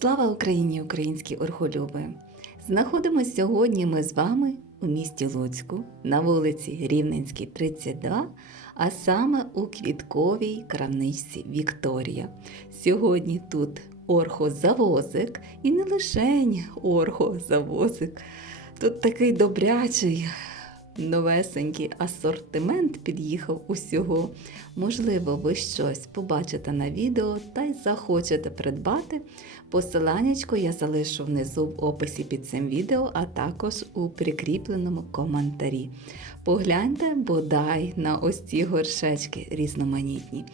Слава Україні, українські орхолюби! Знаходимося сьогодні ми з вами у місті Луцьку на вулиці Рівненській, 32, а саме у квітковій крамничці Вікторія. Сьогодні тут орхозавозик і не лишень орхозавозик. Тут такий добрячий. Новесенький асортимент під'їхав усього. Можливо, ви щось побачите на відео та й захочете придбати. Посиланнячко я залишу внизу в описі під цим відео, а також у прикріпленому коментарі. Погляньте бодай на ось ці горшечки різноманітні.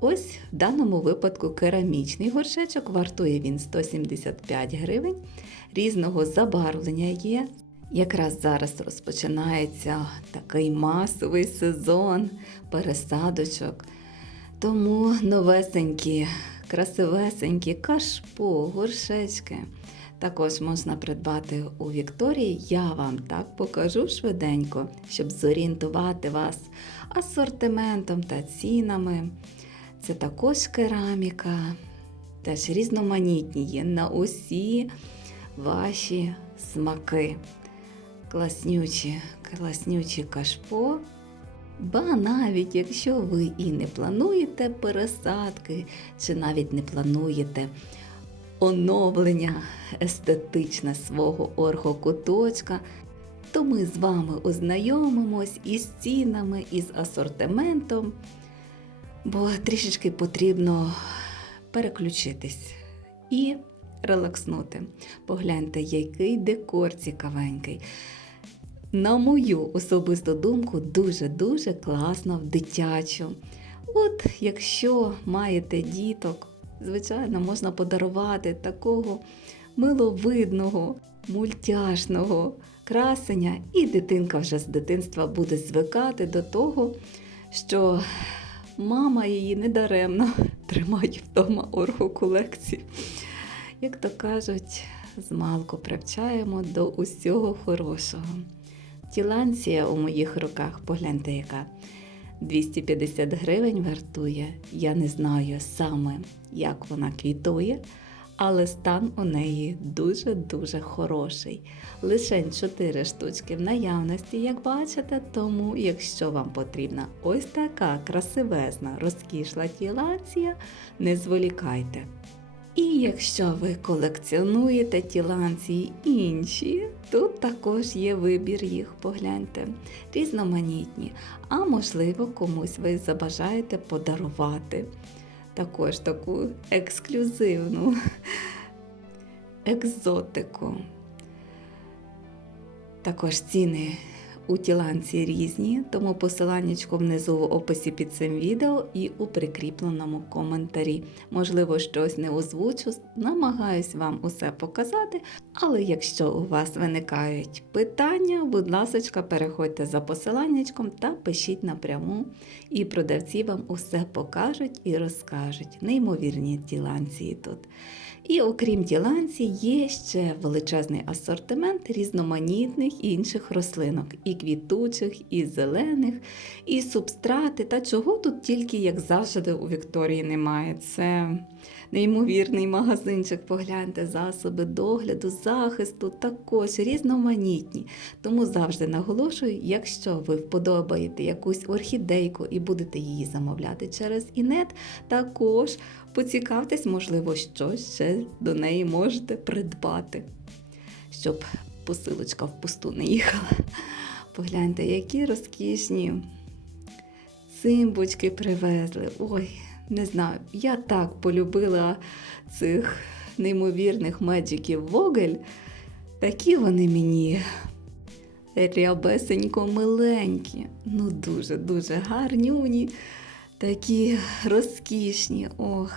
Ось в даному випадку керамічний горшечок, вартує він 175 гривень. Різного забарвлення є. Якраз зараз розпочинається такий масовий сезон пересадочок. Тому новесенькі, красивесенькі кашпо, горшечки також можна придбати у Вікторії. Я вам так покажу швиденько, щоб зорієнтувати вас асортиментом та цінами. Це також кераміка, теж різноманітні є на усі ваші смаки класнючі, класнючі кашпо. Ба навіть якщо ви і не плануєте пересадки, чи навіть не плануєте оновлення естетичне свого орхокуточка, то ми з вами ознайомимось із цінами, із асортиментом, бо трішечки потрібно переключитись і релакснути. Погляньте, який декор цікавенький. На мою особисту думку, дуже-дуже класно в дитячу. От якщо маєте діток, звичайно, можна подарувати такого миловидного, мультяшного красення, і дитинка вже з дитинства буде звикати до того, що мама її недаремно тримає вдома оргоколекцію. Як то кажуть, змалку привчаємо до усього хорошого. Тіланція у моїх руках, погляньте, яка 250 гривень вартує. Я не знаю саме, як вона квітує, але стан у неї дуже-дуже хороший. Лишень 4 штучки в наявності, як бачите, тому, якщо вам потрібна ось така красивезна, розкішла тіланція, не зволікайте. І якщо ви колекціонуєте тіланці інші, тут також є вибір їх, погляньте, різноманітні, а можливо комусь ви забажаєте подарувати також таку ексклюзивну екзотику. Також ціни у тіланці різні, тому посиланнячко внизу в описі під цим відео і у прикріпленому коментарі. Можливо, щось не озвучу, намагаюсь вам усе показати, але якщо у вас виникають питання, будь ласка, переходьте за посиланнячком та пишіть напряму, і продавці вам усе покажуть і розкажуть. Неймовірні тіланції тут. І окрім діланці, є ще величезний асортимент різноманітних інших рослинок, і квітучих, і зелених, і субстрати. Та чого тут тільки, як завжди, у Вікторії немає. Це неймовірний магазинчик, погляньте, засоби догляду, захисту, також різноманітні. Тому завжди наголошую, якщо ви вподобаєте якусь орхідейку і будете її замовляти через інет, також поцікавтесь, можливо, щось ще до неї можете придбати, щоб посилочка впусту не їхала. Погляньте, які розкішні цимбочки привезли. Ой, не знаю, я так полюбила цих неймовірних меджиків Вогель. Такі вони мені рябесенько миленькі, ну дуже-дуже гарнюні, такі розкішні. Ох.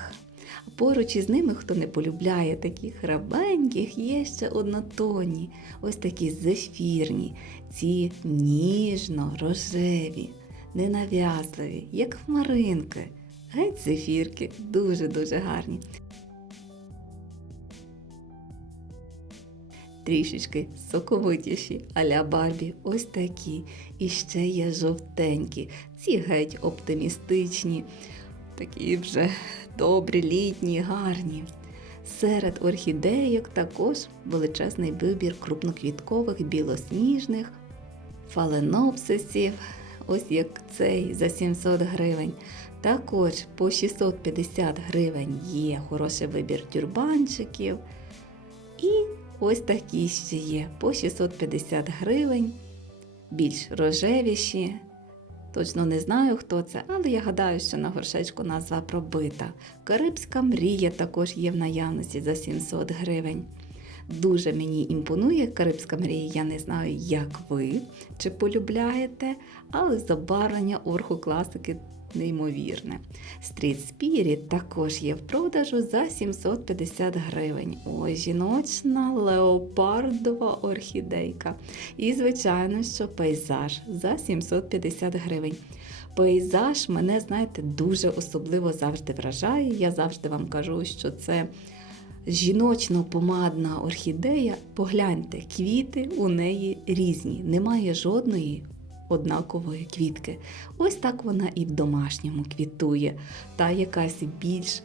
Поруч із ними, хто не полюбляє таких рабеньких, є ще однотонні, ось такі зефірні, ці ніжно-рожеві, ненав'язливі, як хмаринки. Геть зефірки, дуже-дуже гарні. Трішечки соковитіші аля Барбі, ось такі. І ще є жовтенькі, ці геть оптимістичні, такі вже добрі, літні, гарні. Серед орхідейок також величезний вибір крупноквіткових, білосніжних, фаленопсисів, ось як цей за 700 гривень. Також по 650 гривень є хороший вибір тюрбанчиків. І ось такі ще є по 650 гривень, більш рожевіші. Точно не знаю, хто це, але я гадаю, що на горшечку назва пробита. Карибська мрія також є в наявності за 700 гривень. Дуже мені імпонує Карибська мрія. Я не знаю, як ви чи полюбляєте, але забарвлення орхокласики неймовірне. Street Spirit також є в продажу за 750 гривень. Ой, жіночна леопардова орхідейка. І, звичайно, що пейзаж за 750 гривень. Пейзаж мене, знаєте, дуже особливо завжди вражає. Я завжди вам кажу, що це жіночно-помадна орхідея. Погляньте, квіти у неї різні. Немає жодної однакової квітки. Ось так вона і в домашньому квітує, та якась більш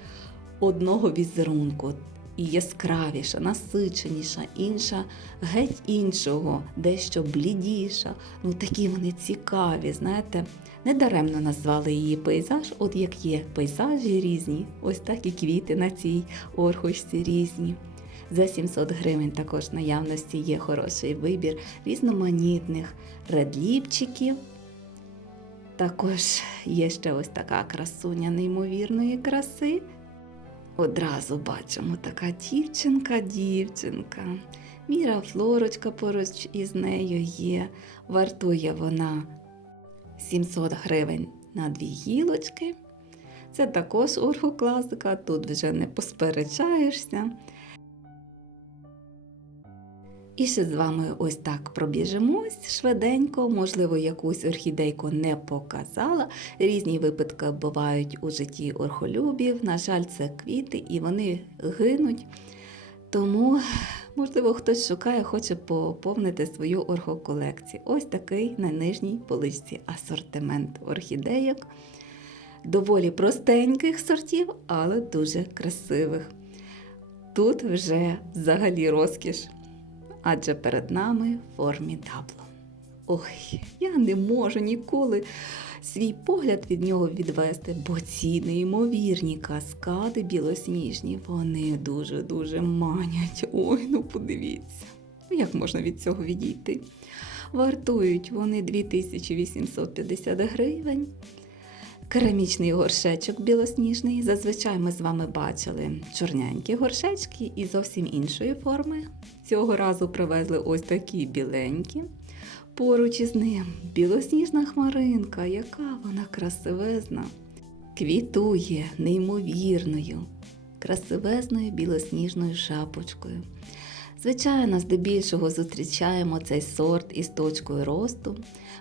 одного візерунку. І яскравіша, насиченіша, інша геть іншого, дещо блідіша. Ну такі вони цікаві, знаєте. Недаремно назвали її пейзаж, от як є пейзажі різні, ось так і квіти на цій орхочці різні. За 700 гривень також наявності є хороший вибір різноманітних редліпчиків. Також є ще ось така красуня неймовірної краси. Одразу бачимо така дівчинка, дівчинка. Міра флорочка поруч із нею є. Вартує вона 700 гривень на дві гілочки. Це також орхокласика, тут вже не посперечаєшся. І ще з вами ось так пробіжимось швиденько, можливо, якусь орхідейку не показала. Різні випадки бувають у житті орхолюбів. На жаль, це квіти і вони гинуть. Тому, можливо, хтось шукає, хоче поповнити свою орхоколекцію. Ось такий на нижній поличці асортимент орхідейок. Доволі простеньких сортів, але дуже красивих. Тут вже взагалі розкіш адже перед нами формідабло. Ой, я не можу ніколи свій погляд від нього відвести, бо ці неймовірні каскади білосніжні, вони дуже-дуже манять. Ой, ну подивіться, ну як можна від цього відійти? Вартують вони 2850 гривень. Керамічний горшечок білосніжний. Зазвичай ми з вами бачили чорненькі горшечки і зовсім іншої форми. Цього разу привезли ось такі біленькі. Поруч із ним білосніжна хмаринка, яка вона красивезна. Квітує неймовірною, красивезною білосніжною шапочкою. Звичайно, здебільшого зустрічаємо цей сорт із точкою росту,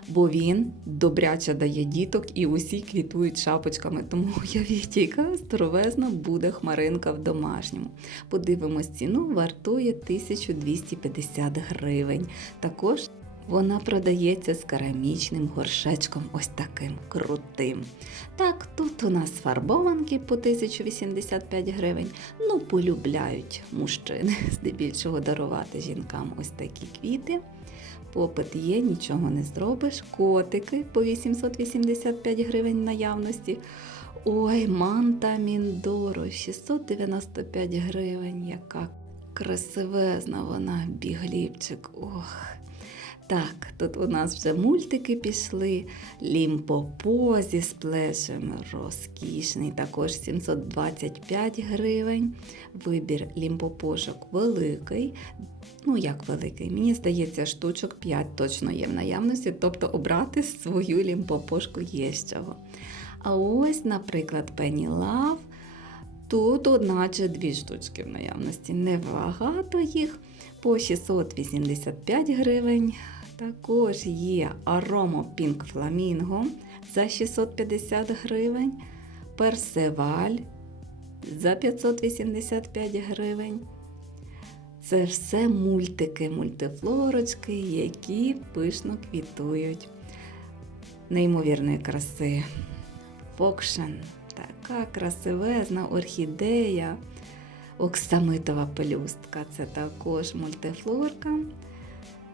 бо він добряче дає діток і усі квітують шапочками. Тому уявіть, яка здоровезна буде хмаринка в домашньому. Подивимось, ціну вартує 1250 гривень. Також вона продається з керамічним горшечком, ось таким крутим. Так, тут у нас фарбованки по 1085 гривень. Ну, полюбляють мужчини здебільшого дарувати жінкам ось такі квіти. Попит є, нічого не зробиш. Котики по 885 гривень наявності. Ой, манта Міндоро, 695 гривень. Яка красивезна вона, бігліпчик. Ох. Так, тут у нас вже мультики пішли. Лімпопо зі сплешем розкішний, також 725 гривень. Вибір лімпопошок великий. Ну, як великий? Мені здається, штучок 5 точно є в наявності, тобто обрати свою лімпопошку є з чого. А ось, наприклад, Penny Love. Тут одначе дві штучки в наявності. Небагато їх по 685 гривень. Також є Aromo Pink Flamingo за 650 гривень, Персеваль за 585 гривень. Це все мультики, мультифлорочки, які пишно квітують. Неймовірної краси. Фокшен. Така красивезна орхідея. Оксамитова пелюстка це також мультифлорка.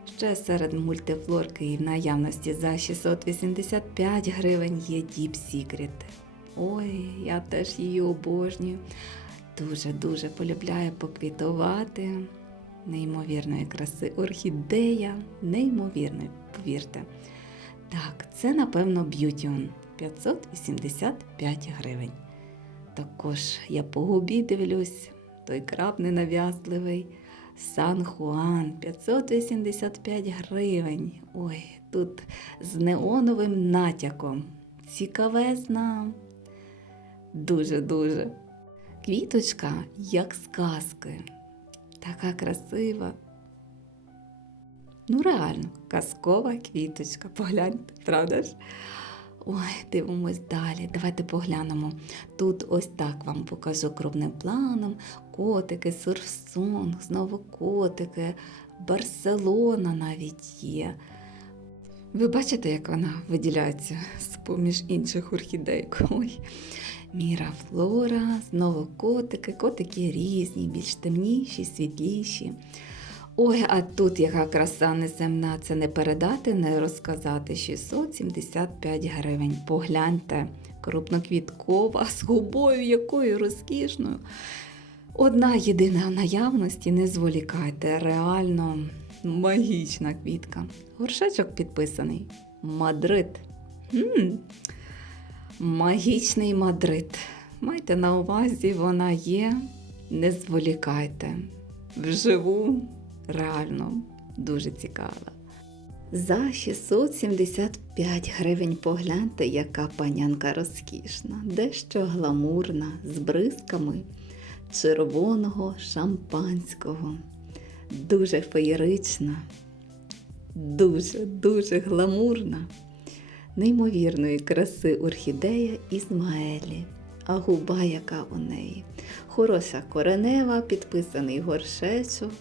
Ще серед мультифлорки і в наявності за 685 гривень є Deep Secret. Ой, я теж її обожнюю. Дуже-дуже полюбляю поквітувати. Неймовірної краси орхідея, неймовірної, повірте. Так, це, напевно, Б'ютіон 585 гривень. Також я по губі дивлюсь, той краб ненав'язливий. Сан Хуан 585 гривень. Ой, тут з неоновим натяком. Цікавезна. Дуже-дуже. Квіточка, як з казки. Така красива. Ну, реально, казкова квіточка. Погляньте, правда ж? Ой, дивимось далі. Давайте поглянемо. Тут ось так вам покажу крупним планом. Котики, Сурсон, знову котики, Барселона навіть є. Ви бачите, як вона виділяється з-поміж інших орхідейок? Ой. Міра Флора, знову котики, котики різні, більш темніші, світліші. Ой, а тут яка краса неземна, це не передати, не розказати. 675 гривень. Погляньте, крупноквіткова, з губою якою розкішною. Одна єдина в наявності, не зволікайте, реально магічна квітка. Горшечок підписаний. Мадрид. м Магічний Мадрид. Майте на увазі, вона є. Не зволікайте. Вживу реально дуже цікава. За 675 гривень погляньте, яка панянка розкішна, дещо гламурна, з бризками червоного шампанського. Дуже феєрична, дуже, дуже гламурна, неймовірної краси орхідея Ізмаелі, а губа, яка у неї. Хороша коренева, підписаний горшечок.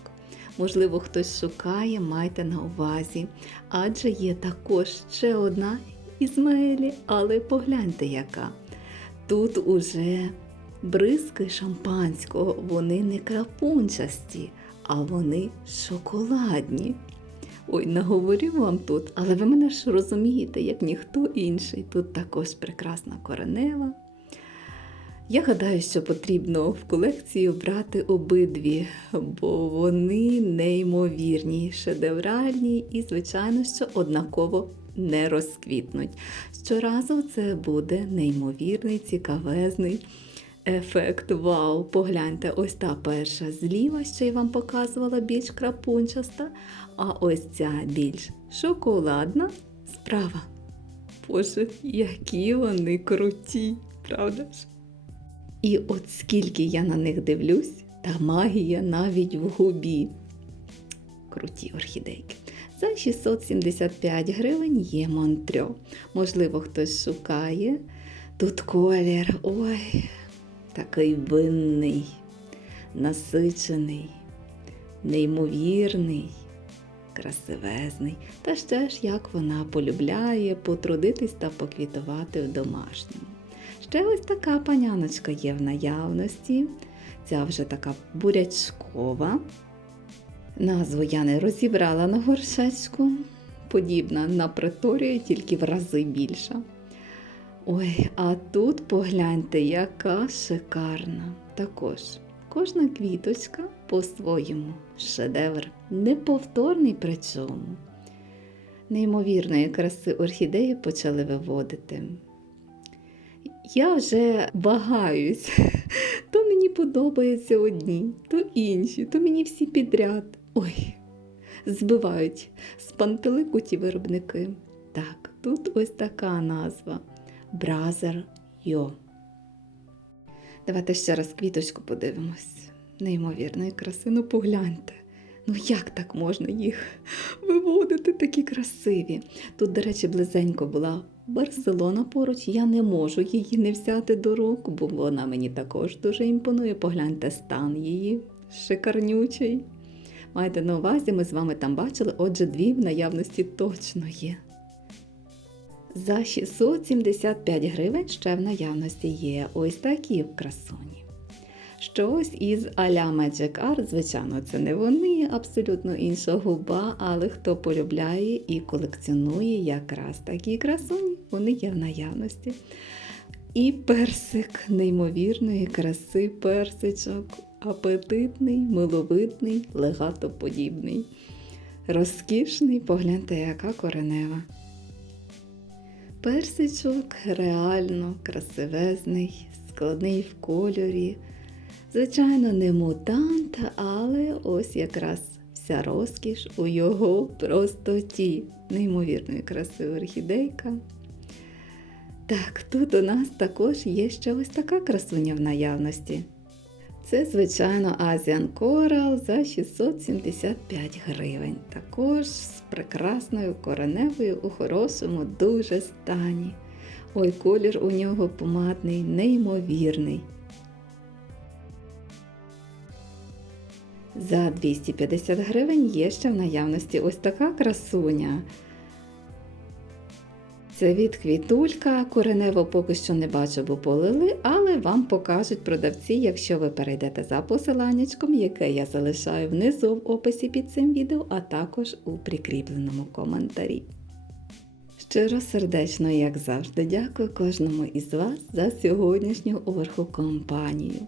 Можливо, хтось шукає, майте на увазі. Адже є також ще одна Ізмаелі, але погляньте, яка. Тут уже бризки шампанського, вони не крапунчасті, а вони шоколадні. Ой, наговорю вам тут, але ви мене ж розумієте, як ніхто інший. Тут також прекрасна коренева. Я гадаю, що потрібно в колекцію брати обидві, бо вони неймовірні, шедевральні і, звичайно, що однаково не розквітнуть. Щоразу це буде неймовірний, цікавезний ефект. Вау! Погляньте, ось та перша зліва, що я вам показувала, більш крапунчаста, а ось ця більш шоколадна справа. Боже, які вони круті, правда ж? І от скільки я на них дивлюсь, та магія навіть в губі. Круті орхідейки. За 675 гривень є Монтрьо. Можливо, хтось шукає. Тут колір, ой, такий винний, насичений, неймовірний, красивезний. Та ще ж як вона полюбляє потрудитись та поквітувати в домашньому. Ще ось така паняночка є в наявності. Ця вже така бурячкова. Назву я не розібрала на горшечку. Подібна на преторію, тільки в рази більша. Ой, а тут погляньте, яка шикарна. Також кожна квіточка по-своєму шедевр, неповторний при цьому. Неймовірної краси орхідеї почали виводити. Я вже вагаюсь. То мені подобаються одні, то інші, то мені всі підряд. Ой, збивають з пантелику ті виробники. Так, тут ось така назва Бразер Йо. Давайте ще раз квіточку подивимось. Неймовірної краси, ну погляньте. Ну як так можна їх виводити такі красиві? Тут, до речі, близенько була Барселона поруч. Я не можу її не взяти до рук, бо вона мені також дуже імпонує. Погляньте стан її шикарнючий. Майте на увазі, ми з вами там бачили, отже, дві в наявності точно є. За 675 гривень ще в наявності є ось такі красуні. Щось із а-ля Magic Art, звичайно, це не вони, абсолютно інша губа, але хто полюбляє і колекціонує якраз такі красуні, вони є в наявності. І персик неймовірної краси персичок, апетитний, миловидний, легатоподібний. Розкішний, погляньте, яка коренева. Персичок реально красивезний, складний в кольорі. Звичайно, не мутант, але ось якраз вся розкіш у його простоті. Неймовірної краси орхідейка. Так, тут у нас також є ще ось така красуня в наявності. Це, звичайно, Asian Coral за 675 гривень. Також з прекрасною кореневою у хорошому дуже стані. Ой, колір у нього помадний, неймовірний. За 250 гривень є ще в наявності ось така красуня. Це від квітулька. Коренево поки що не бачу, бо полили, але вам покажуть продавці, якщо ви перейдете за посиланнячком, яке я залишаю внизу в описі під цим відео, а також у прикріпленому коментарі. Щиро сердечно, як завжди, дякую кожному із вас за сьогоднішню оверху компанію.